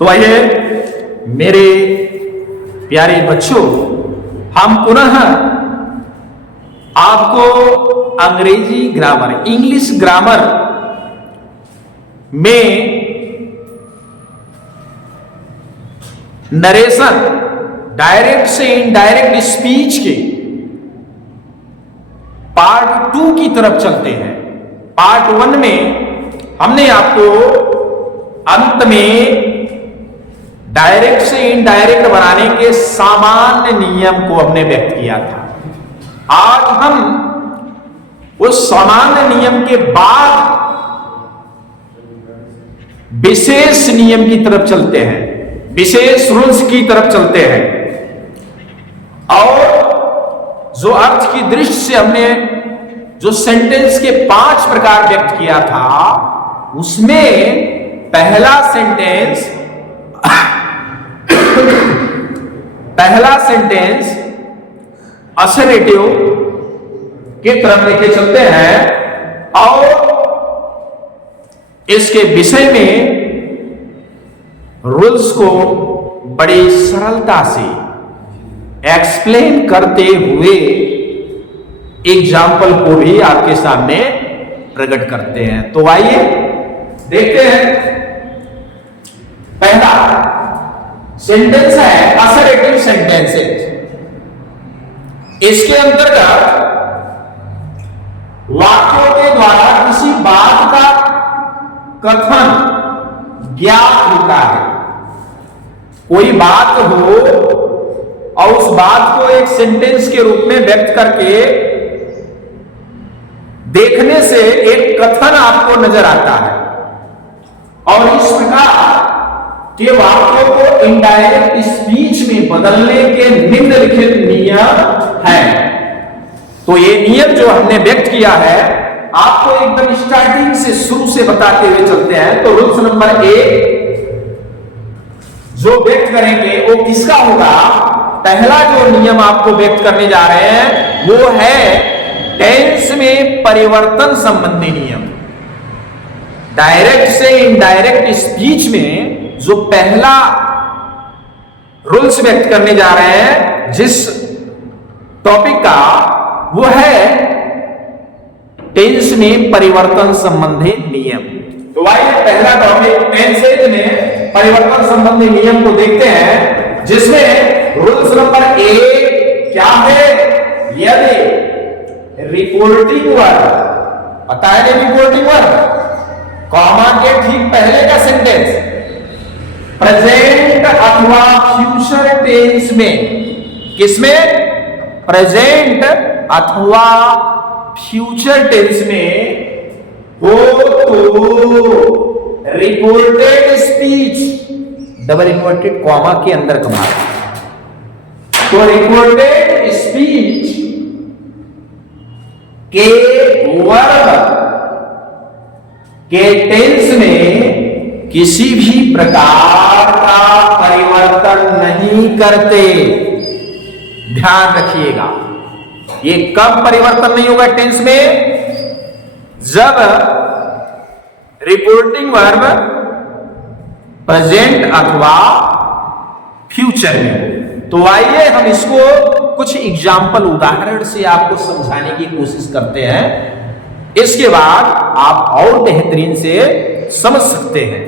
तो आइए मेरे प्यारे बच्चों, हम पुनः आपको अंग्रेजी ग्रामर, इंग्लिश ग्रामर में नरेशन, डायरेक्ट से इनडायरेक्ट स्पीच के पार्ट 2 की तरफ चलते हैं। पार्ट 1 में हमने आपको अंत में डायरेक्ट से इनडायरेक्ट बनाने के सामान्य नियम को हमने व्यक्त किया था। आज हम उस सामान्य नियम के बाद विशेष नियम की तरफ चलते हैं, विशेष रूल्स की तरफ चलते हैं। और जो अर्थ की दृष्टि से हमने जो सेंटेंस के 5 प्रकार व्यक्त किया था, उसमें पहला सेंटेंस असर्टिव की तरफ लेके चलते हैं और इसके विषय में रूल्स को बड़ी सरलता से एक्सप्लेन करते हुए एग्जाम्पल को भी आपके सामने प्रकट करते हैं। तो आइए देखते हैं। पहला सेंटेंस है असर्टिव सेंटेंसेस। इसके अंतर्गत वाक्यों के द्वारा किसी बात का कथन ज्ञात होता है। कोई बात हो और उस बात को एक सेंटेंस के रूप में व्यक्त करके देखने से एक कथन आपको नजर आता है, और इस प्रकार के वाक्यों को इनडायरेक्ट स्पीच में बदलने के निम्नलिखित नियम हैं। तो ये नियम जो हमने व्यक्त किया है, आपको एकदम स्टार्टिंग से शुरू से बताते हुए चलते हैं। तो रूल्स नंबर 1 जो व्यक्त करेंगे वो किसका होगा? पहला जो नियम आपको व्यक्त करने जा रहे हैं वो है टेंस में परिवर्तन संबंधी नियम। डायरेक्ट से इनडायरेक्ट स्पीच में जो पहला रूल्स व्यक्त करने जा रहे हैं जिस टॉपिक का, वो है टेंस में परिवर्तन संबंधी नियम। तो आइए पहला टॉपिक टेंसेज में परिवर्तन संबंधी नियम को देखते हैं, जिसमें रूल्स नंबर 1 क्या है? यदि रिपोर्टिंग वर्ब, पता है नहीं रिपोर्टिंग वर्ब, कॉमा के ठीक पहले का सेंटेंस प्रेजेंट अथवा फ्यूचर टेंस में, किसमें? प्रेजेंट अथवा फ्यूचर टेंस में हो तो reported speech, double inverted comma के अंदर कमा, तो रिपोर्टेड स्पीच के वर्ब के टेंस में किसी भी प्रकार का परिवर्तन नहीं करते। ध्यान रखिएगा, ये कब परिवर्तन नहीं होगा टेंस में? जब रिपोर्टिंग वर्ब प्रेजेंट अथवा फ्यूचर में। तो आइए हम इसको कुछ एग्जाम्पल उदाहरण से आपको समझाने की कोशिश करते हैं। इसके बाद आप और बेहतरीन से समझ सकते हैं,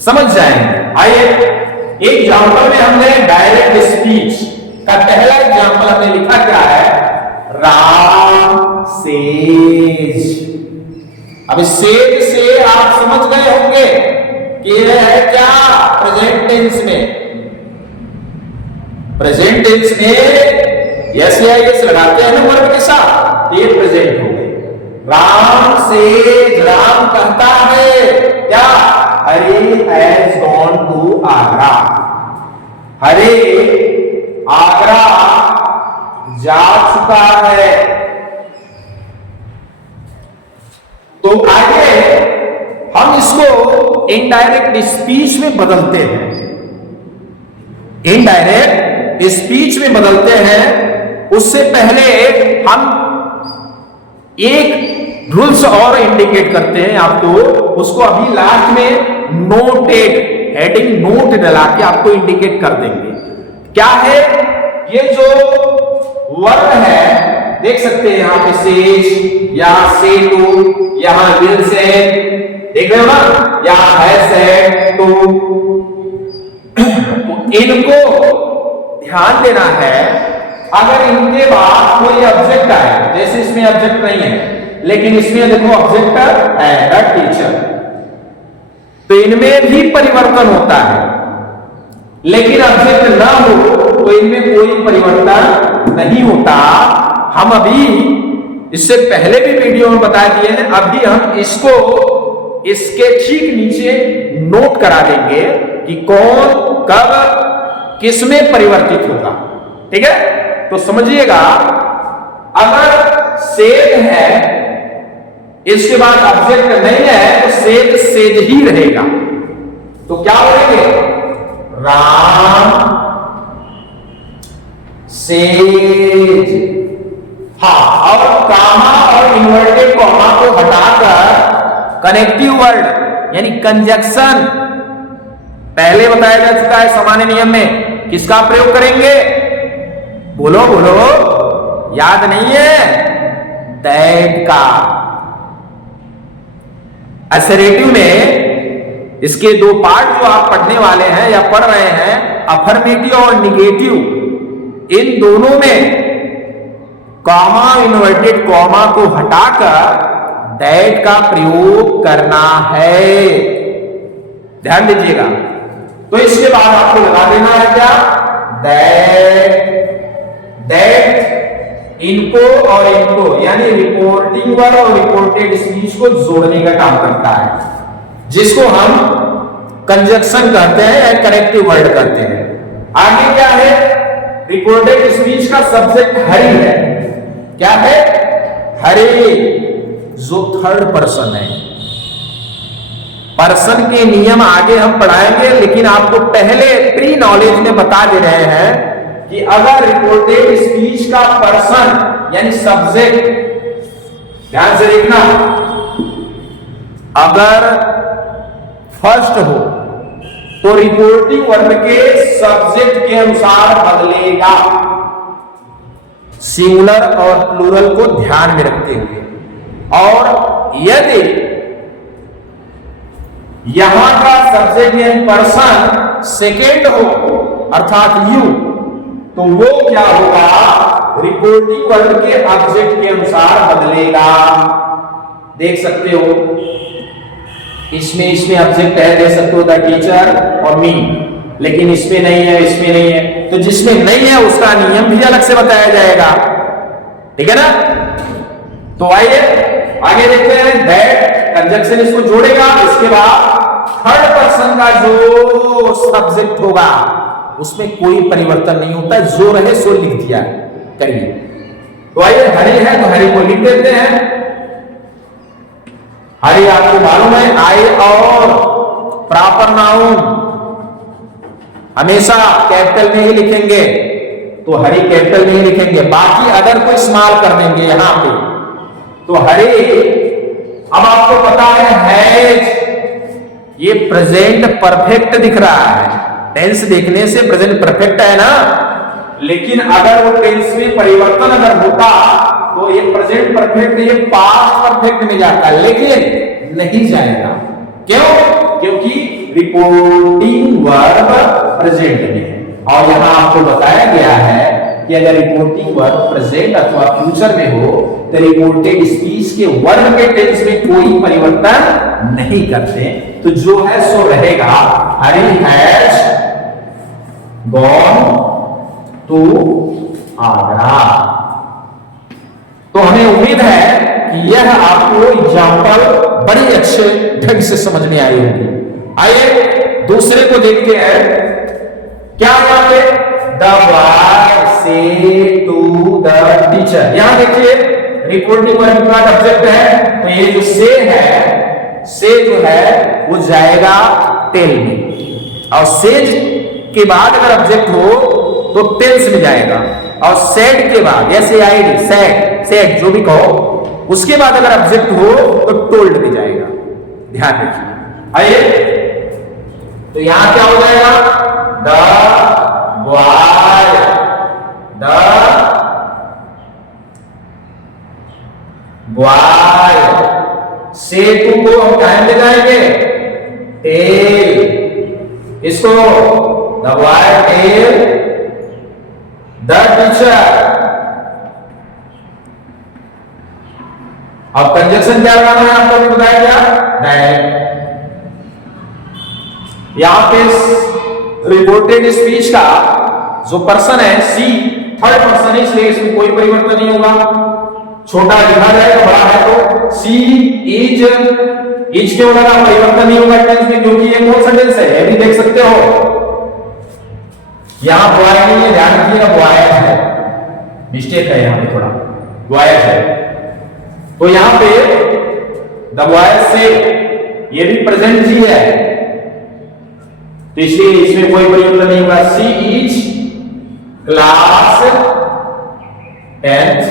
समझ जाएंगे। आइए एक एग्जाम्पल में हमने डायरेक्ट स्पीच का पहला एग्जाम्पल हमने लिखा क्या है? राम सेज। अब सेज से आप समझ गए होंगे कि यह है क्या? प्रेजेंट टेंस में। प्रेजेंट टेंस में यस या यस लगाते हैं ना वर्ब के साथ, ये प्रेजेंट हो गए। राम सेज, राम कहता है क्या? हरे हैज गॉन टू आगरा। हरे आगरा जा चुका है। तो आगे हम इसको इनडायरेक्ट स्पीच में बदलते हैं। इनडायरेक्ट स्पीच में बदलते हैं। उससे पहले हम एक रूल्स और इंडिकेट करते हैं आपको, उसको अभी लास्ट में नोटेड हेडिंग नोट डला के आपको इंडिकेट कर देंगे। क्या है ये जो वर्ड है, देख सकते हैं यहां पे सेज या से टू, यहां विल से, देख रहे हो ना, यहां है से टू। इनको ध्यान देना है। अगर इनके बाद कोई ऑब्जेक्ट आए, जैसे इसमें ऑब्जेक्ट नहीं है लेकिन इसमें देखो ऑब्जेक्ट है द टीचर, तो इनमें भी परिवर्तन होता है। लेकिन ऑब्जेक्ट ना हो तो इनमें कोई परिवर्तन नहीं होता। हम अभी इससे पहले भी वीडियो में बता दिए हैं, अभी हम इसको इसके ठीक नीचे नोट करा देंगे कि कौन कब किस में परिवर्तित होगा। ठीक है, तो समझिएगा, अगर सेज है इसके बाद ऑब्जेक्ट नहीं है तो सेज सेज ही रहेगा। तो क्या बोलेंगे, राम सेज। हाँ, और कामा और इन्वर्टेड कॉमा को हटाकर कनेक्टिव वर्ड यानी कंजक्शन पहले बताया जा चुका है सामान्य नियम में, किसका प्रयोग करेंगे, बोलो बोलो, याद नहीं है, दैट का। असरेटिव में इसके दो पार्ट जो आप पढ़ने वाले हैं या पढ़ रहे हैं, अफर्मेटिव और निगेटिव, इन दोनों में कॉमा इन्वर्टेड कॉमा को हटाकर दैट का प्रयोग करना है, ध्यान दीजिएगा। तो इसके बाद आपको लगा देना है क्या, दैट इनको और इनको यानी रिपोर्टिंग वर्ड और रिपोर्टेड स्पीच को जोड़ने का काम करता है, जिसको हम कंजक्शन कहते हैं या कनेक्टिव वर्ड कहते हैं। आगे क्या है, रिपोर्टेड स्पीच का सब्जेक्ट हरि है। क्या है, हरि, जो थर्ड पर्सन है। पर्सन के नियम आगे हम पढ़ाएंगे, लेकिन आपको पहले प्री नॉलेज में बता दे रहे हैं कि अगर रिपोर्टेड स्पीच का पर्सन यानी सब्जेक्ट, ध्यान से देखना, अगर फर्स्ट हो तो रिपोर्टिंग वर्ड के सब्जेक्ट के अनुसार बदलेगा, सिंगुलर और प्लूरल को ध्यान में रखते हुए। और यदि यहां का सब्जेक्ट यानी पर्सन सेकेंड हो अर्थात यू, तो वो क्या होगा, रिपोर्टिंग वर्ड के ऑब्जेक्ट के अनुसार बदलेगा। देख सकते हो इसमें ऑब्जेक्ट है, देख सकते हो द टीचर और मी, लेकिन इसमें नहीं है, इसमें नहीं है, तो जिसमें नहीं है उसका नियम भी अलग से बताया जाएगा। ठीक है ना, तो आइए आगे देखते हैं। दैट कंजक्शन इसको जोड़ेगा, इसके बाद थर्ड पर्सन का जो सब्जेक्ट होगा उसमें कोई परिवर्तन नहीं होता, जो रहे सो लिख दिया करिए। तो आइए, हरि है तो हरि को लिख देते हैं। हरि आपको मालूम है आई और प्रॉपर नाउन हमेशा कैपिटल में ही लिखेंगे, तो हरि कैपिटल में ही लिखेंगे, बाकी अदर को स्मॉल कर देंगे यहां पे। तो हरि, अब आपको पता है ये प्रेजेंट परफेक्ट दिख रहा है, टेंस देखने से प्रेजेंट परफेक्ट है ना, लेकिन अगर वो टेंस में परिवर्तन अगर होता तो ये प्रेजेंट परफेक्ट ये पास्ट परफेक्ट में जाता, लेकिन नहीं जाएगा। क्यों? क्योंकि रिपोर्टिंग वर्ब प्रेजेंट में है, और यहां आपको बताया गया है कि अगर रिपोर्टिंग वर्ब प्रेजेंट अथवा फ्यूचर में हो तो रिपोर्टेड स्पीच के वर्ब के टेंस में कोई परिवर्तन नहीं करते, तो जो है सो रहेगा। Hari has gone to Agra. तो हमें उम्मीद है कि यह आपको एग्जाम्पल बड़ी अच्छे ढंग से समझ में आई होगी। आइए दूसरे को देखते हैं। क्या बात है, the boy say to the teacher. यहां देखिए रिपोर्टिंग वर्ब का ऑब्जेक्ट है, तो ये जो से है, से जो है वो जाएगा टेल में, और सेज के बाद अगर ऑब्जेक्ट हो तो टेल्स में जाएगा, और सेड के बाद ऐसे आईडी सेड सेड जो भी कहो, उसके बाद अगर ऑब्जेक्ट हो तो टोल्ड में जाएगा। ध्यान रखिए। आइए तो यहां क्या हो जाएगा, the boy, the boy. Say to को हम क्या ले जाएंगे, टेल। इसको the boy tell the teacher. अब कंजक्शन क्या लगाना है आपको भी बताया गया, डायरेक्ट। यहां पे रिपोर्टेड स्पीच का जो पर्सन है सी, थर्ड पर्सन है, इसलिए इसमें कोई परिवर्तन नहीं होगा। छोटा लिखा जाएगा, बड़ा है तो सी इज, इज के होगा, परिवर्तन नहीं होगा टेंस में, क्योंकि ये कौन सा टेंस है, ये भी देख सकते हो। यहां बॉय नहीं है, ध्यान रखिएगा, बॉयज है, मिस्टेक है यहां पे थोड़ा, बॉयज है। तो यहां पे द बॉयज से ये भी प्रेजेंट ही है, तो इसलिए इसमें कोई परिवर्तन नहीं होगा। सी इज क्लास 10th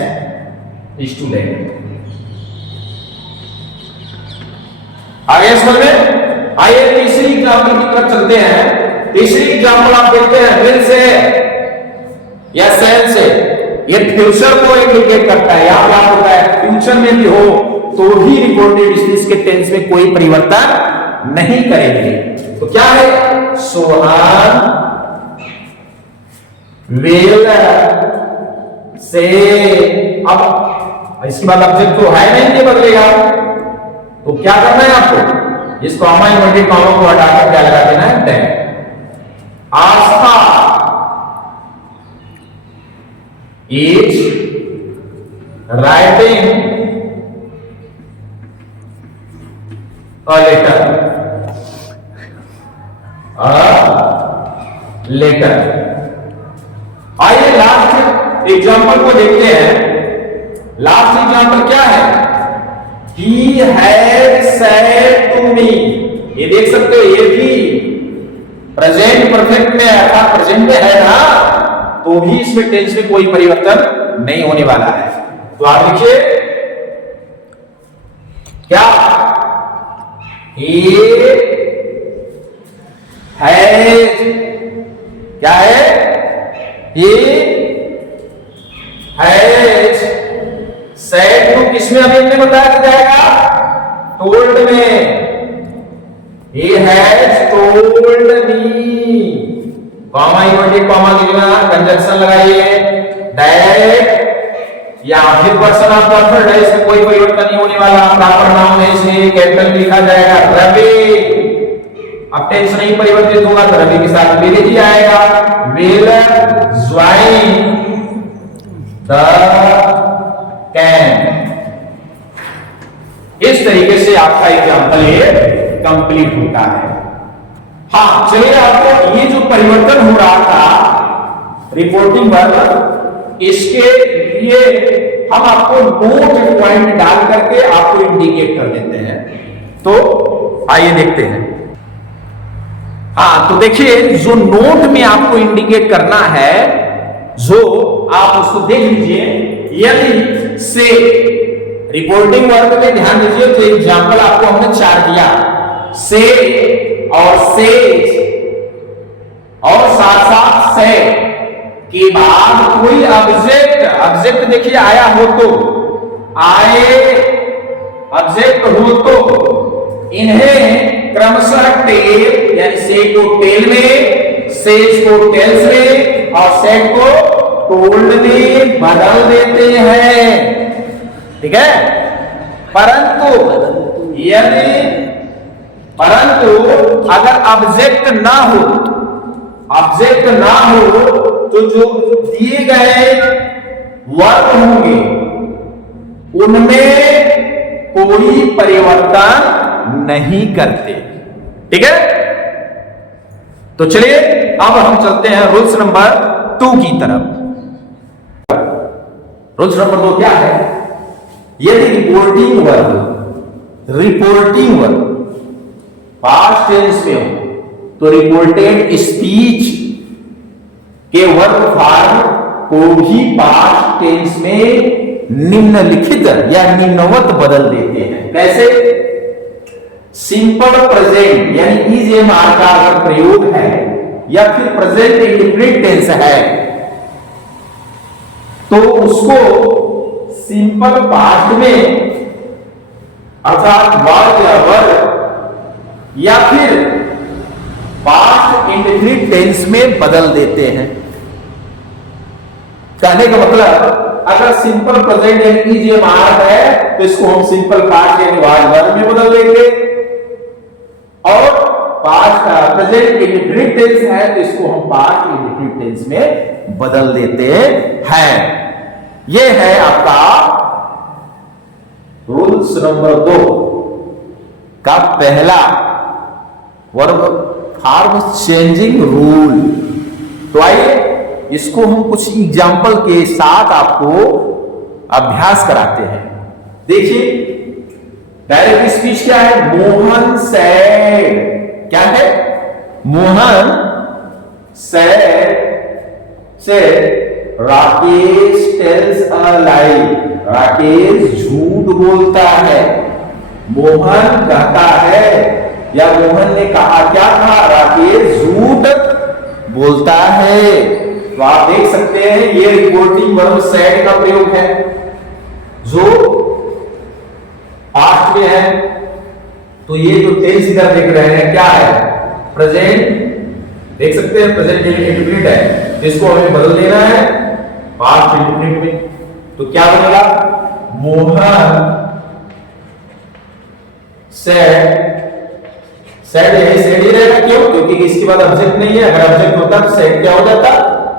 स्टूडेंट। आगे समझ में। आइए तीसरी एग्जाम्पल की तरफ चलते हैं। तीसरी एग्जाम्पल आप देखते हैं विल से या सेल से। ये फ्यूचर को इंडिकेट करता है, यहां क्या होता है, फ्यूचर में भी हो तो भी रिपोर्टेड स्पीच के टेंस में कोई परिवर्तन नहीं करेंगे। तो क्या है, सोहन विल से। अब इसके बाद ऑब्जेक्ट तो है नहीं, बदलेगा, तो क्या करना है आपको, इस कॉमा इन्वर्टेड कॉमा को हटाकर क्या लगा देना है, then. Aastha is writing a letter. आइए लास्ट एग्जाम्पल को देखते हैं। लास्ट एग्जाम्पल क्या है, He had said to me। ये देख सकते हो, ये भी प्रेजेंट परफेक्ट में है, अर्थात प्रेजेंट में है ना, तो भी इसमें टेंस में कोई परिवर्तन नहीं होने वाला है। तो आप लिखिए क्या, He has, क्या है, He has said to, किसमें अभी हमने बताया जाएगा, told में। He has told me, comma inverted comma लिखना, कंजक्शन लगाइए, डायरेक्ट या फिर पर्सन ऑफ द थर्ड है, इसमें कोई परिवर्तन नहीं होने वाला। प्रॉपर नाउन है, इसलिए कैपिटल लिखा जाएगा, रवि। अब टेंस नहीं परिवर्तित होगा तो रवि के साथ विल ही आएगा, विल ज्वाइन द कैंप। इस तरीके से आपका एग्जाम्पल ये कंप्लीट होता है। हाँ चलिए, आपको ये जो परिवर्तन हो रहा था रिपोर्टिंग वर्ब, इसके लिए हम आपको नोट पॉइंट डाल करके आपको इंडिकेट कर देते हैं। तो आइए देखते हैं। हाँ तो देखिए, जो नोट में आपको इंडिकेट करना है, जो आप उसको देख लीजिए। यदि से रिपोर्टिंग वर्ब में ध्यान दीजिए, तो एग्जाम्पल आपको हमने 4 दिया, से और सेज और साथ साथ से के बाद कोई ऑब्जेक्ट देखिए आया हो तो, आए ऑब्जेक्ट हो तो इन्हें क्रमशः टेल, यानी से को टेल में, सेज को टेल्स में और सेट को टोल्ड में बदल देते हैं। ठीक है, परंतु अगर ऑब्जेक्ट ना हो तो जो दिए गए वर्ब होंगे उनमें कोई परिवर्तन नहीं करते। ठीक है, तो चलिए अब हम चलते हैं रूल्स नंबर 2 की तरफ। रूल्स नंबर 2 क्या है, यदि रिपोर्टिंग वर्ब पास्ट टेंस में हो तो रिपोर्टेड स्पीच के वर्ब फॉर्म को भी पास्ट टेंस में निम्नलिखित या निम्नवत बदल देते हैं। कैसे, सिंपल प्रेजेंट यानी इज एम आर का अगर प्रयोग है या फिर प्रेजेंट इंडेफिनिट टेंस है तो उसको सिंपल पास्ट में अर्थात वर्ब या वर्ब या फिर पास्ट इंडेफिनिट टेंस में बदल देते हैं। कहने का मतलब अगर सिंपल प्रेजेंट यानी इज एम आर है तो इसको हम सिंपल पास्ट यानी वर्ब में बदल देंगे और पास्ट प्रेजेंट इंडेफिनिट टेंस है तो इसको हम पास्ट इंडेफिनिट टेंस में बदल देते हैं। यह है आपका रूल्स नंबर 2 का पहला वर्ब फॉर्म चेंजिंग रूल। तो आइए इसको हम कुछ एग्जाम्पल के साथ आपको अभ्यास कराते हैं। देखिए डायरेक्ट स्पीच क्या है, मोहन सैड, क्या है, मोहन सैड से राकेश टेल्स अ लाई, राकेश झूठ बोलता है। मोहन कहता है या मोहन ने कहा, क्या कहा, राकेश झूठ बोलता है। तो आप देख सकते हैं ये रिपोर्टिंग वर्ब सैड का प्रयोग है जो पास्ट में है। तो ये जो टेंस इधर देख रहे हैं क्या है, प्रेजेंट, देख सकते हैं प्रेजेंट इंडेफिनिट है, इसको हमें बदल देना है पास्ट इंडेफिनिट में। तो क्या बनेगा, मोहन सैड, सैड ही रहेगा, क्यों, क्योंकि इसके बाद ऑब्जेक्ट नहीं है। अगर ऑब्जेक्ट होता तो सैड क्या हो जाता,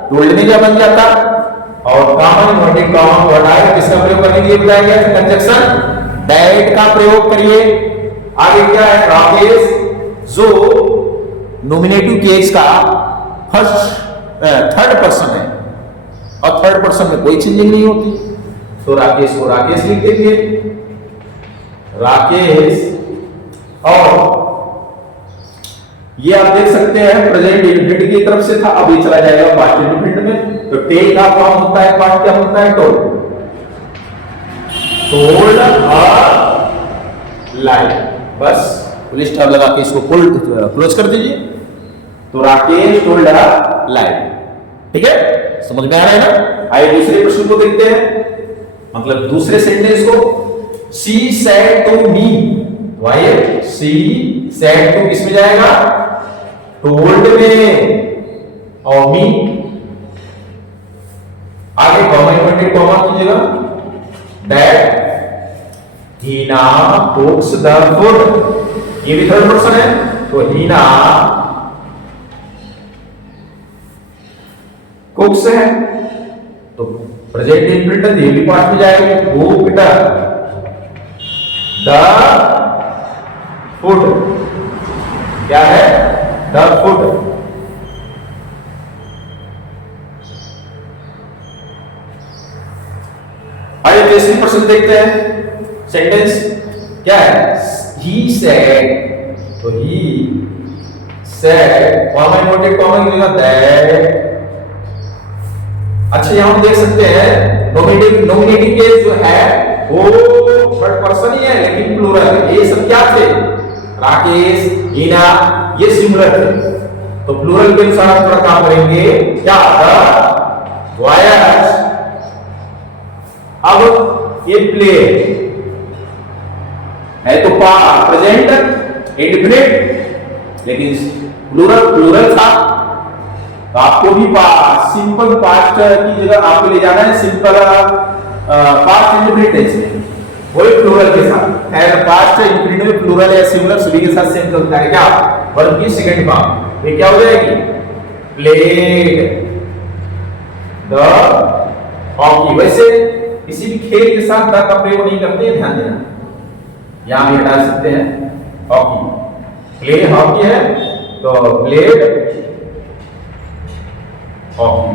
टोल्ड में क्या बन जाता। और कॉमन इन्वर्टेड कॉमा को हटाकर किसका प्रयोग करने के लिए बताया गया है, कंजक्शन दैट का प्रयोग करिए। आगे क्या है, राकेश जो नॉमिनेटिव केस का थर्ड पर्सन है और थर्ड पर्सन में कोई चेंजिंग नहीं होती, तो राकेश को राकेश लिख देंगे, राकेश। और ये आप देख सकते हैं प्रेजेंट इंडेफिनिट की तरफ से था, अब ये चला जाएगा पास्ट इंडेफिनिट में। तो टेल का फॉर्म होता है, पास्ट क्या होता है, टोल्ड, टोल्ड अ लाई। बस फुल स्टॉप लगा के इसको क्लोज कर दीजिए। तो राकेश टोल्ड अ लाई, ठीक है, समझ में आ रहा है ना। आइए दूसरे प्रश्न को देखते हैं, मतलब दूसरे सेंटेंस को। शी सेड टू मी, तो आइए शी सेड टू किस में जाएगा, टोल्ड में, और मी आगे कॉमा इन्वर्टेड कॉमा कीजिएगा, that Heena cooks the food, ये भी थर्ड पर्सन है, तो हीना कुक्स है, तो प्रेजेंट इंडेफिनिट ये भी पास्ट में जाएगा, कुक्ड द फूड, क्या है, द फूड। आइए तीसरी प्रश्न देखते हैं। सेंटेंस क्या है, ही सेड, तो he said comma inverted comma की जगह दैट। अच्छा यहां हम देख सकते हैं नॉमिनेटिव केस जो है वो थर्ड पर्सन ही है लेकिन प्लूरल है। ये सब क्या थे, राकेश, हीना, ये सिंगुलर थे, तो प्लूरल के अनुसार हम थोड़ा काम करेंगे, क्या द वॉयज। अब ये प्ले है तो प्रेजेंट इंडेफिनिट लेकिन प्लूरल था, तो आपको भी सिंपल पास्ट की जगह आपको ले जाना है सिंपल पास्ट इंडेफिनिट टेंस में, वही प्लूरल के साथ। है पास्ट इंडेफिनिट में प्लूरल या सिंगुलर सभी के साथ सेम चलता है, क्या वर्ब की सेकंड फॉर्म, ये क्या हो जाएगी, प्लेड द हॉकी। वैसे किसी भी खेल के साथ द का प्रयोग नहीं करते, ध्यान देना, यहां भी हटा सकते हैं हॉकी, प्ले हॉकी है तो प्लेड हॉकी,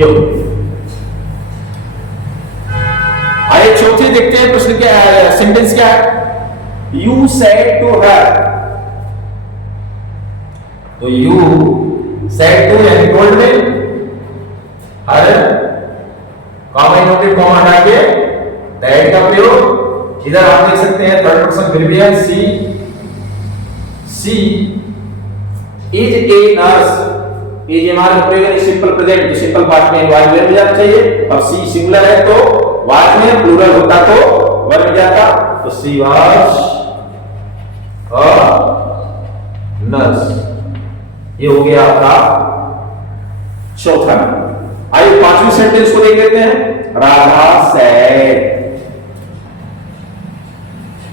ये। आइए चौथे देखते हैं प्रश्न क्या है, सेंटेंस क्या है, यू सेड टू हर, तो यू सेड टू यानी टोल्ड में, हर कॉमा इन्वर्टेड कॉमा हटा के दैट का प्रयोग, इधर आप देख सकते हैं थर्ड पर्सन फिर भी है, सी इज ए नर्स। इज हमारा प्रेजेंट सिंपल प्रेजेंट, तो सिंपल पास्ट में वाज वर्ब जाना चाहिए। अब सी सिंगुलर है तो वाज में, प्लूरल होता तो वर्ब जाता, तो सी वाज अ नर्स। ये हो गया आपका चौथा। आइए पांचवी सेंटेंस को देख लेते हैं। Radha sad,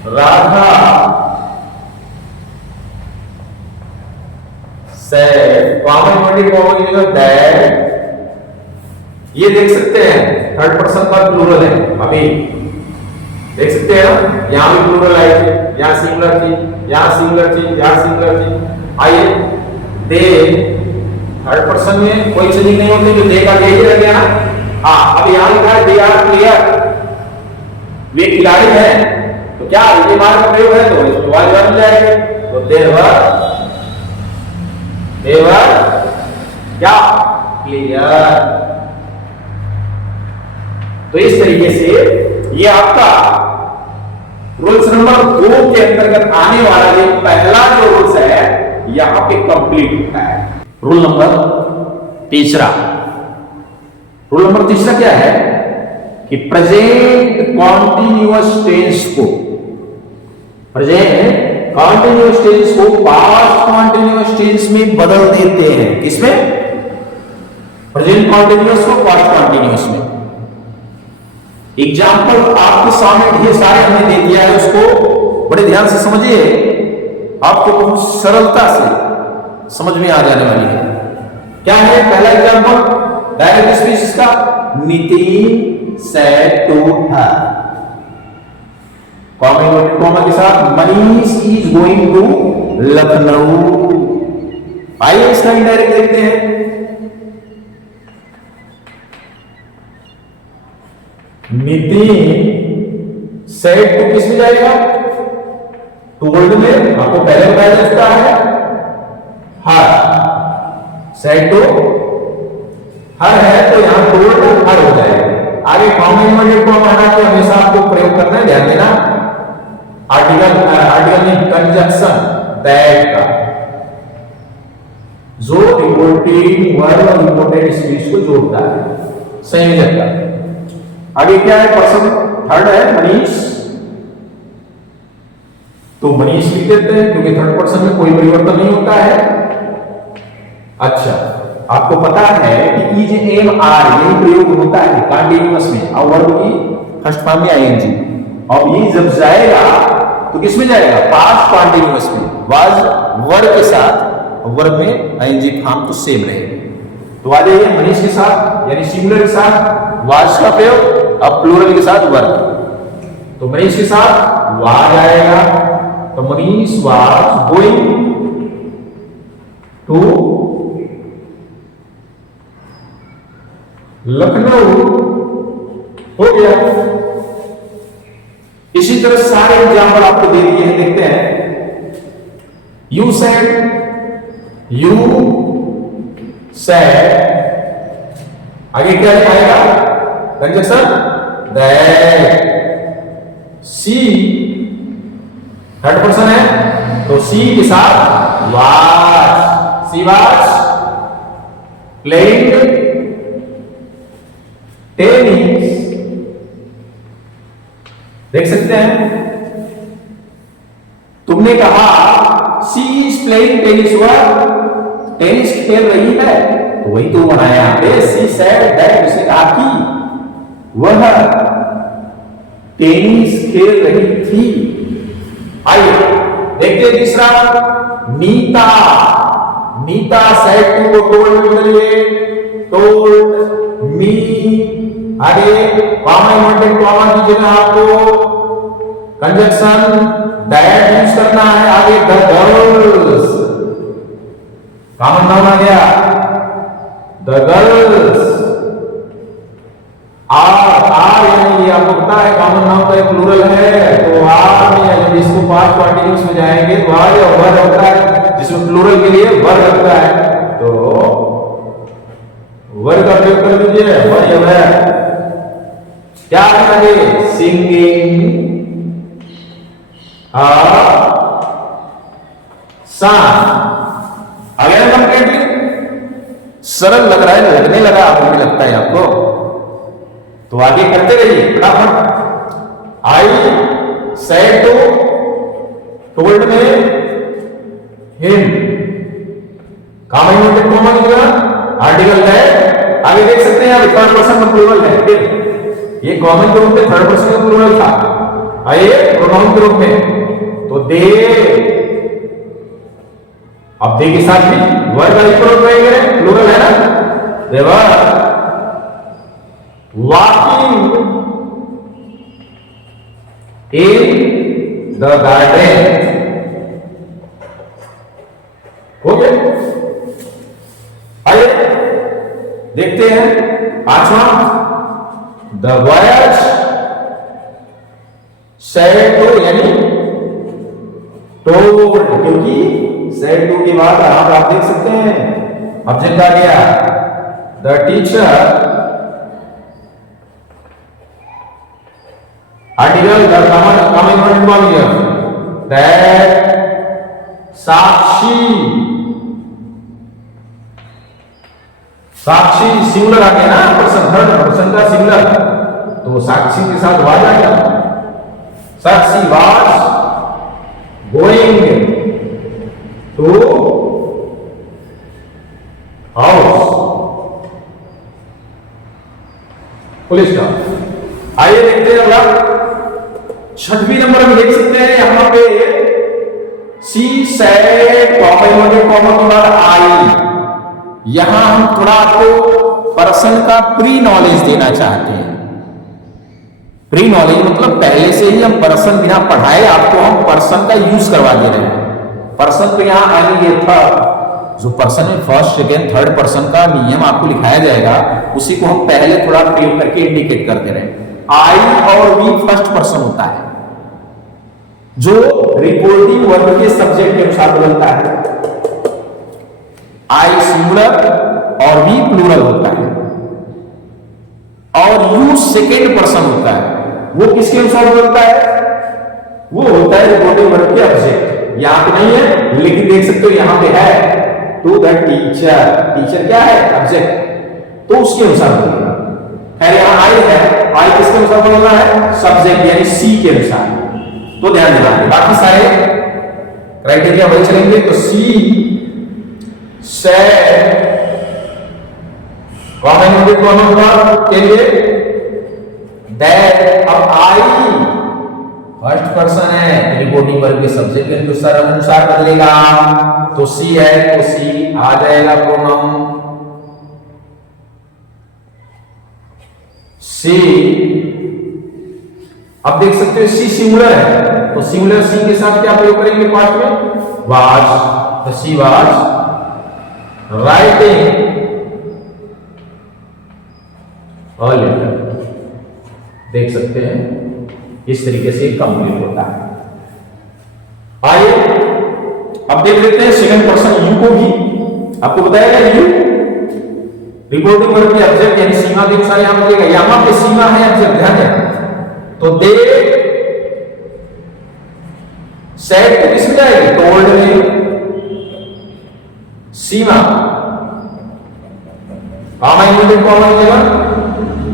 Radha sad, common inverted comma की जगह दैट। ये देख सकते हैं थर्ड पर्सन पर प्लूरल है, अभी देख सकते हैं ना, यहां भी प्लूरल आई थी, यहां सिंगुलर थी, यहां सिंगुलर थी, यहां सिंगुलर थी। आइए दे, थर्ड पर्सन में कोई चेंजिंग नहीं होती, जो दे का दे ही रह गया ना। हाँ, अब यहां लिखा है दे आर प्लेयर, वे खिलाड़ी हैं, तो क्या ये मान का प्रयोग है तो इसमें वाज बन जाएगा। तो देवर क्या प्लेयर। तो इस तरीके से ये आपका रूल्स नंबर 2 के अंतर्गत आने वाला जो पहला जो रूल्स है यहां पे कंप्लीट होता है। रूल नंबर तीसरा, रूल नंबर तीसरा क्या है कि प्रेजेंट कॉन्टिन्यूअस टेंस को, प्रेजेंट कॉन्टिन्यूअस टेंस को पास्ट कॉन्टिन्यूअस टेंस में बदल देते हैं। किसमें? प्रेजेंट कॉन्टिन्यूअस को पास्ट कॉन्टिन्यूअस में। एग्जाम्पल आपके सामने ढेर सारे हमने दे दिया है, उसको बड़े ध्यान से समझिए, आपको बहुत सरलता से समझ में आ जाने वाली है। क्या है पहला एग्जाम्पल? डायरेक्ट स्पीच इसका, Nitin said to her, comma के साथ Manish is going to Lucknow. आइए इसका इनडायरेक्ट देखते हैं। नितिन सेड टू किस में जाएगा? टोल्ड में, आपको पहले बताया जा चुका है, हर। सेड टू हर है तो यहां टोल्ड हर हो जाएगा। आगे कॉमा इन्वर्टेड कॉमा हटा के हमेशा आपको प्रयोग करना है, ध्यान देना। आर्टिकल में कंजंक्शन दैट का, जो इंपोर्टेंट वर्ब और इंपोर्टेंट स्पीच को जोड़ता है, संयोजक का। आगे क्या है? पर्सन थर्ड है मनीष, तो मनीष लिख देते हैं क्योंकि थर्ड पर्सन में कोई परिवर्तन नहीं होता है। अच्छा, आपको पता है कि इज एम आर यही प्रयोग होता है कंटीन्यूअस में, और वर्ब की फर्स्ट फॉर्म में आईएनजी। अब ये जब जाएगा तो किस में जाएगा? पास्ट कॉन्टिन्यूअस में, वाज वर्ब के साथ, वर्ब में आईएनजी फॉर्म तो सेम रहेगी। तो आ जाइए मनीष के साथ, यानी सिंगुलर के साथ वाज का प्रयोग, अब प्लूरल के साथ वर्ब। तो मनीष के साथ वाज आएगा, तो Manish was going to Lucknow, हो गया। इसी तरह सारे एग्जाम्पल आपको दे दिए हैं, देखते हैं। यू सेड, आगे क्या आएगा? Conjunction that. She third person है तो सी के साथ was, she was playing tennis. देख सकते हैं, तुमने कहा सी इज प्लेइंग टेनिस, वह टेनिस खेल रही है, तो वही तो बनाया। सी सेड दैट, उसने कहा कि वह टेनिस खेल रही थी। आइए देखते हैं तीसरा, नीता सेड टू को टोल्ड में बदलिए, टोल्ड मी। आगे कॉमा इन्वर्टेड कॉमा की जगह आपको कंजंक्शन दैट यूज करना है। आगे द गर्ल्स, कॉमन नाउन आ गया, द गर्ल्स आर यानी ये आपको पता है कॉमन नाउन का एक प्लूरल है, तो आर में जब इसको पास्ट कॉन्टिन्यूअस में जाएंगे तो आर या वर होता है, जिसमें प्लूरल के लिए वर लगता है, तो वर का प्रयोग कर दीजिए, वर या वर। क्या करेंगे? सिंगिंग सान। आगे ना कंप्लीटली सरल लग रहा है, लगने लगा आपको भी लगता है आपको, तो आगे करते रहिए फटाफट। आई सेड टू, टोल्ड में, हिम, कॉमन यूनिट कॉमन होगा, आर्टिकल दैट। आगे देख सकते हैं आप थर्ड पर्सन का प्लूरल है, ये कॉमन के रूप में थर्ड पर्सन का प्लूरल था, आइए प्रोनाउन के रूप में तो दे। अब दे के साथ भी वर्ब वाली प्लूरल है ना, they were walking in the garden. हो गया। आइए देखते हैं पांचवा, द वॉयज सेड टू, यानी टोल्ड, क्योंकि सेड टू के बाद आप देख सकते हैं ऑब्जेक्ट आ गया, the teacher, article the common unit कौन है, दैट साक्षी, साक्षी सिंगुलर आ गया ना, पर्सन थर्ड पर्सन का सिंगुलर, तो साक्षी के साथ वाज आ गया, Sakshi was going to house, police का। आइए देखते हैं अगला छठवीं नंबर में देख सकते हैं यहां पे सी सेड कॉमन के बाद आई। यहां हम थोड़ा आपको पर्सन का प्री नॉलेज देना चाहते हैं। प्री नॉलेज मतलब पहले से ही हम पर्सन बिना पढ़ाए आपको हम पर्सन का यूज करवा दे रहे हैं। पर्सन तो यहां आने ये था, जो पर्सन में फर्स्ट सेकेंड थर्ड पर्सन का नियम आपको लिखाया जाएगा, उसी को हम पहले थोड़ा प्रयोग करके इंडिकेट करते रहे। आई और वी फर्स्ट पर्सन होता है, जो रिपोर्टिंग वर्ब के सब्जेक्ट के अनुसार बदलता है। आई सिंगुलर और वी प्लूरल होता है, और यू सेकेंड पर्सन होता है। वो किसके अनुसार बदलता है? वो होता है रिपोर्टिंग वर्ब के ऑब्जेक्ट। यहां पे नहीं है लेकिन देख सकते हो यहां पे है, टू द टीचर, टीचर क्या है? ऑब्जेक्ट, तो उसके अनुसार बदलेगा। खैर यहां आई है, आई किसके अनुसार बदलना है? सब्जेक्ट यानी सी के अनुसार, तो ध्यान देना। बाकी सारे क्राइटेरिया वही चलेंगे। तो सी सेड कॉमन यूनिट कौन होगा के लिए? दैट। अब आई फर्स्ट पर्सन है, रिपोर्टिंग वर्ब के सब्जेक्ट के अनुसार बदलेगा, तो सी है तो सी आ जाएगा प्रोनाउन सी। अब देख सकते हो सी सिंगुलर है, तो सिंगुलर सी के साथ क्या प्रयोग करेंगे पार्ट में? वाज। तो she was writing a letter. देख सकते हैं इस तरीके से कंप्लीट होता है। आइए अब देख लेते हैं सेकंड पर्सन यू को भी। आपको बताया यू रिपोर्टिंग वर्ब के ऑब्जेक्ट यानी सीमा के अनुसार यहां मिलेगा। यहां पे सीमा है ऑब्जेक्ट, ध्यान दें। तो दे सेड तो किसमें जाएगी? टोल्ड में। सीमा कॉमन यूनिट कॉमन मिलेगा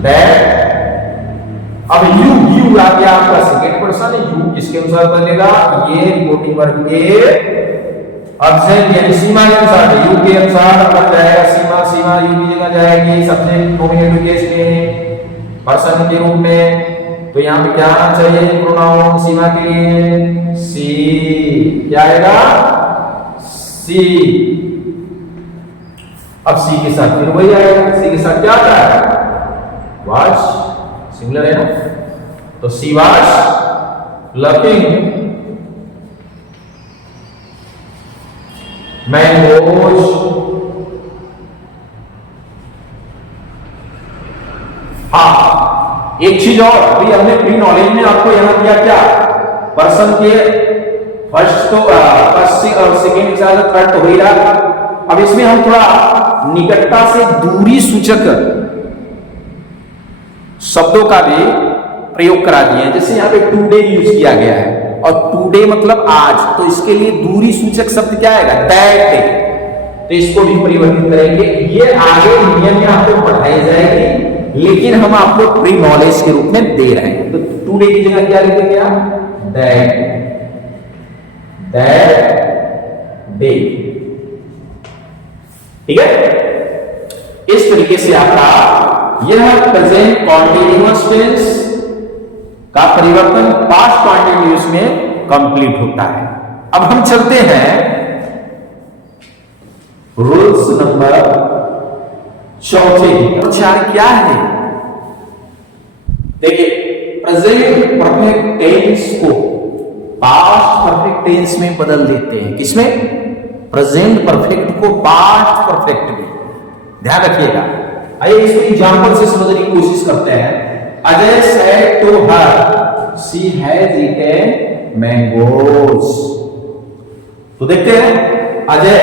दैट। अब यू आ गया आपका सेकंड पर्सन, यू किसके अनुसार बनेगा? ये रिपोर्टिंग वर्ब के ऑब्जेक्ट यानी सीमा के अनुसार, यू के अनुसार बन जाएगा सीमा। सीमा यू की जगह जाएगी सब्जेक्ट नोमिनेटिव केस में पर्सन के रूप में। तो यहां पे क्या आना चाहिए प्रोनाउन सीमा के लिए? सी। क्या आएगा? सी। अब सी के साथ फिर वही आएगा, सी के साथ क्या आता है? वाज, सिंगुलर है ना, तो सी वाज लकिंग मैंगोज। हाँ एक चीज और, अभी हमने प्री नॉलेज में आपको यहां दिया क्या? पर्सन के फर्स्ट तो फर्स्ट और सेकेंड के साथ थर्ड तो हो ही रहा। अब इसमें हम थोड़ा निकटता से दूरी सूचक शब्दों का भी प्रयोग करा दिए हैं। जैसे यहां पे टुडे यूज किया गया है, और टुडे मतलब आज, तो इसके लिए दूरी सूचक शब्द क्या आएगा? That day. तो इसको भी परिवर्तित करेंगे। ये आगे नियम में आपको पढ़ाई जाएगी, लेकिन हम आपको प्री नॉलेज के रूप में दे रहे हैं। तो टुडे की जगह क्या लिख देंगे आप? That day. ठीक है, इस तरीके से आपका यह प्रेजेंट कॉन्टिन्यूअस टेंस का परिवर्तन पास्ट कॉन्टिन्यूअस में कंप्लीट होता है। अब हम चलते हैं रूल्स नंबर 4 क्या है? देखिए, प्रेजेंट परफेक्ट टेंस को पास्ट परफेक्ट टेंस में बदल देते हैं। किसमें? प्रेजेंट परफेक्ट को पास्ट परफेक्ट में। ध्यान रखिएगा। आइए इसको एग्जांपल से समझने की कोशिश करते हैं। Ajay said to her she has eaten mangoes। तो देखते हैं, अजय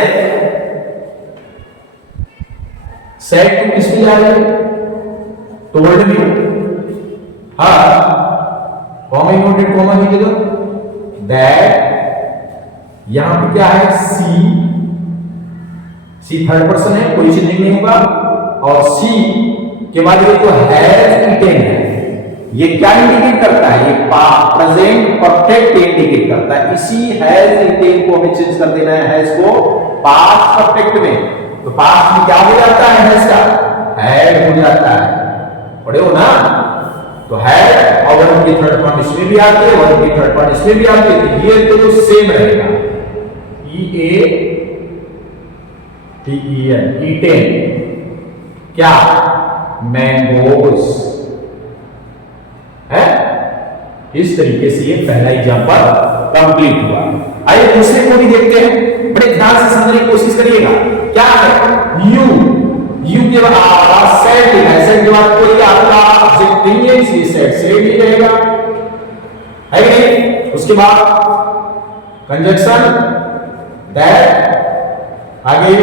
said to किसकी जा रही है? told me। हाँ, कॉमा इनवर्टेड कॉमा की जगह दैट, यहां पे क्या है? सी थर्ड पर्सन है, कोई चेंजिंग नहीं होगा। और सी के बाद ये जो हैज ईटेन है, ये क्या इंडिकेट करता है? ये प्रेजेंट परफेक्ट इंडिकेट करता है। इसी हैज ईटेन को हमें चेंज कर देना है, हैज को पास्ट परफेक्ट में। तो पास्ट में क्या हो जाता है? हैज का हैड हो जाता है। पढ़े हो ना? तो हैड और वन की थर्ड फॉर्म इसमें भी आती है, वन की थर्ड फॉर्म इसमें भी आती है। तो ये तो सेम रहेगा, EATEN, ईटेन। क्या? मैंगोज है। इस तरीके से ये पहला एग्जांपल कंप्लीट हुआ। आइए दूसरे को भी देखते हैं, बड़े ध्यान से समझने की कोशिश करिएगा। क्या है? यू के बाद सेड है, सेड के बाद कोई आपका ऑब्जेक्ट नहीं है, इसलिए सेड ही रहेगा, है नहीं? उसके बाद कंजक्शन दैट, आगे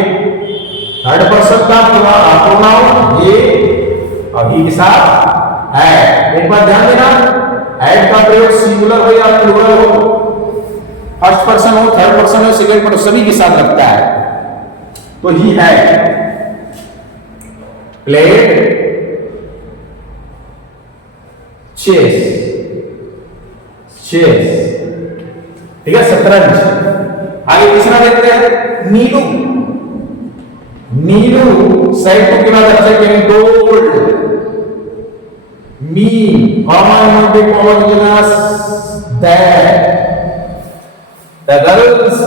थर्ड पर्सन का प्रोनाउन ये, अभी के साथ है। एक बार ध्यान देना, हैड का प्रयोग सिंगुलर हो या प्लूरल हो, फर्स्ट पर्सन हो, थर्ड पर्सन हो, सेकंड पर्सन, सभी के साथ लगता है। तो ही है प्लेड चेस, ठीक है, शतरंज। आगे तीसरा देखते हैं, नीलू। नीलू साइड के बाद अच्छा करें, टोल्ड मी, कॉमन में कॉमन की जगह that, the girls,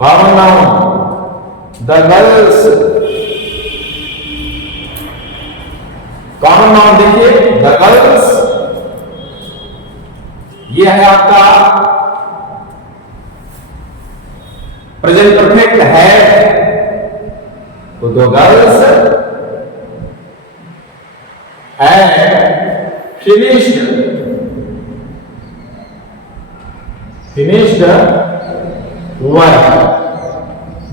common noun the girls, common noun देखिए द गर्ल्स। ये है आपका प्रेजेंट परफेक्ट है, तो the girls had finished work.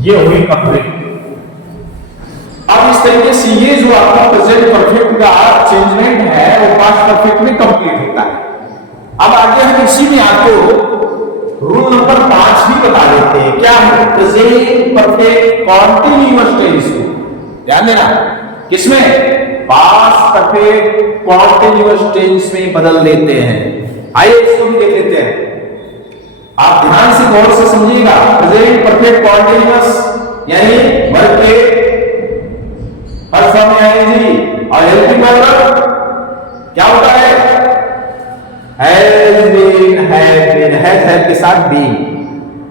ये हुई कंप्लीट। अब इस तरीके से ये जो आपका प्रेजेंट परफेक्ट का चेंजमेंट है वो पास्ट परफेक्ट में कंप्लीट होता है। अब आगे हम इसी में आपको रूल नंबर 5 भी बता देते हैं। क्या है? प्रेजेंट परफेक्ट कॉन्टिन्यूअस टेंस को ध्यान देना, किसमें? पास्ट परफेक्ट कॉन्टिन्यूअस टेंस में बदल देते हैं। आइए इसको भी देख लेते हैं, आप ध्यान से गौर से समझिएगा। प्रेजेंट परफेक्ट कॉन्टिन्यूअस यानी वर्ब के फर्स्ट फॉर्म में आएंगे और हेल्पिंग वर्ब क्या होता है? हैज बीन, हैज के साथ बीन।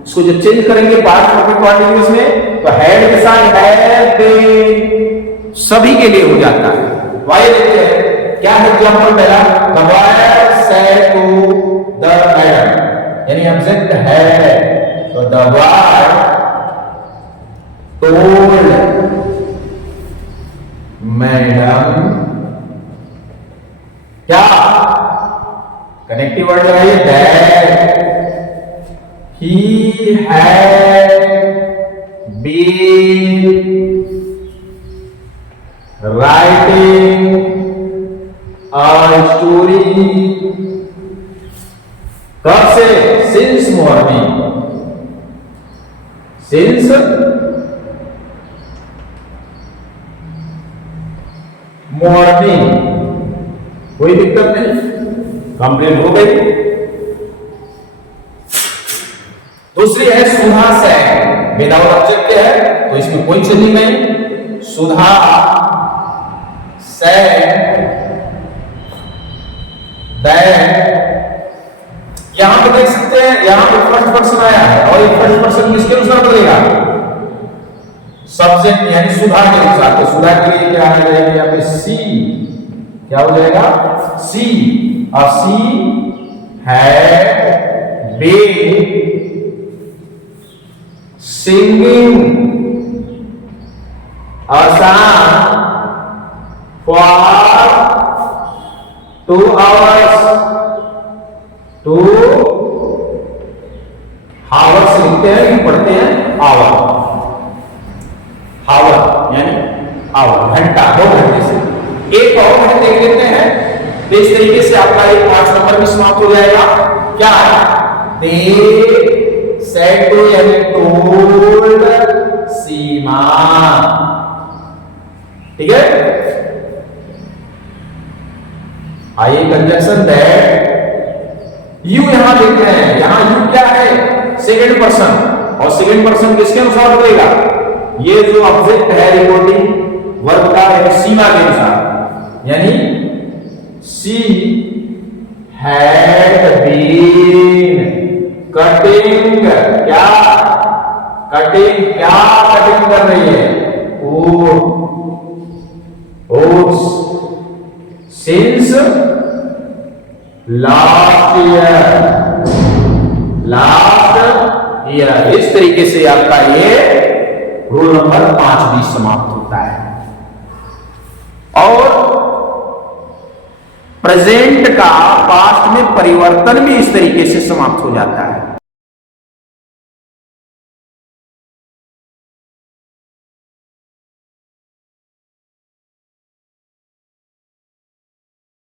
इसको जब चेंज करेंगे पास्ट परफेक्ट कॉन्टिन्यूअस में, तो हैड के साथ हैज बीन सभी के लिए हो जाता है। तो आइए देखते हैं क्या है एग्जांपल पहला। The boy said to the madam, यानी ऑब्जेक्ट है, तो द बॉय टोल्ड मैडम, क्या? कनेक्टिव वर्ड लगाइए, that he had been writing a story since morning, कोई दिक्कत नहीं, कंप्लीट हो गई। दूसरी है सुधा से, विदाउट ऑब्जेक्ट है तो इसमें कोई चीज नहीं, सुधा से यहां पे देख सकते हैं, यहां पे फर्स्ट पर्सन आया है और ये फर्स्ट पर्सन किसके अनुसार बनेगा, सब्जेक्ट यानी सुधा के अनुसार। तो सुधा के लिए क्या आ जाएगा यहाँ पे सी, क्या हो जाएगा सी, और सी है been singing a song for 2 hours, 2 hours लिखते हैं, पढ़ते हैं आवर, आवर यानी आवर घंटा, 2 घंटे से। एक और घंटे देख लेते हैं, तो इस तरीके से आपका ये 5 नंबर भी समाप्त हो जाएगा। क्या है, दे सेड टू यानी टोल्ड सीमा, ठीक है। आइए कंजंक्शन दैट, यू यहां देखते हैं, यहां यू क्या है, सेकंड पर्सन, और सेकंड पर्सन किसके अनुसार बनेगा, ये जो ऑब्जेक्ट है रिपोर्टिंग वर्ब का है सीमा के अनुसार, यानी सी हैड बीन कटिंग, क्या कटिंग, क्या कटिंग कर रही है, ओट्स सिंस लास्ट ईयर। इस तरीके से आपका ये रूल नंबर 5 भी समाप्त होता है। और प्रेजेंट का पास्ट में परिवर्तन भी इस तरीके से समाप्त हो जाता है।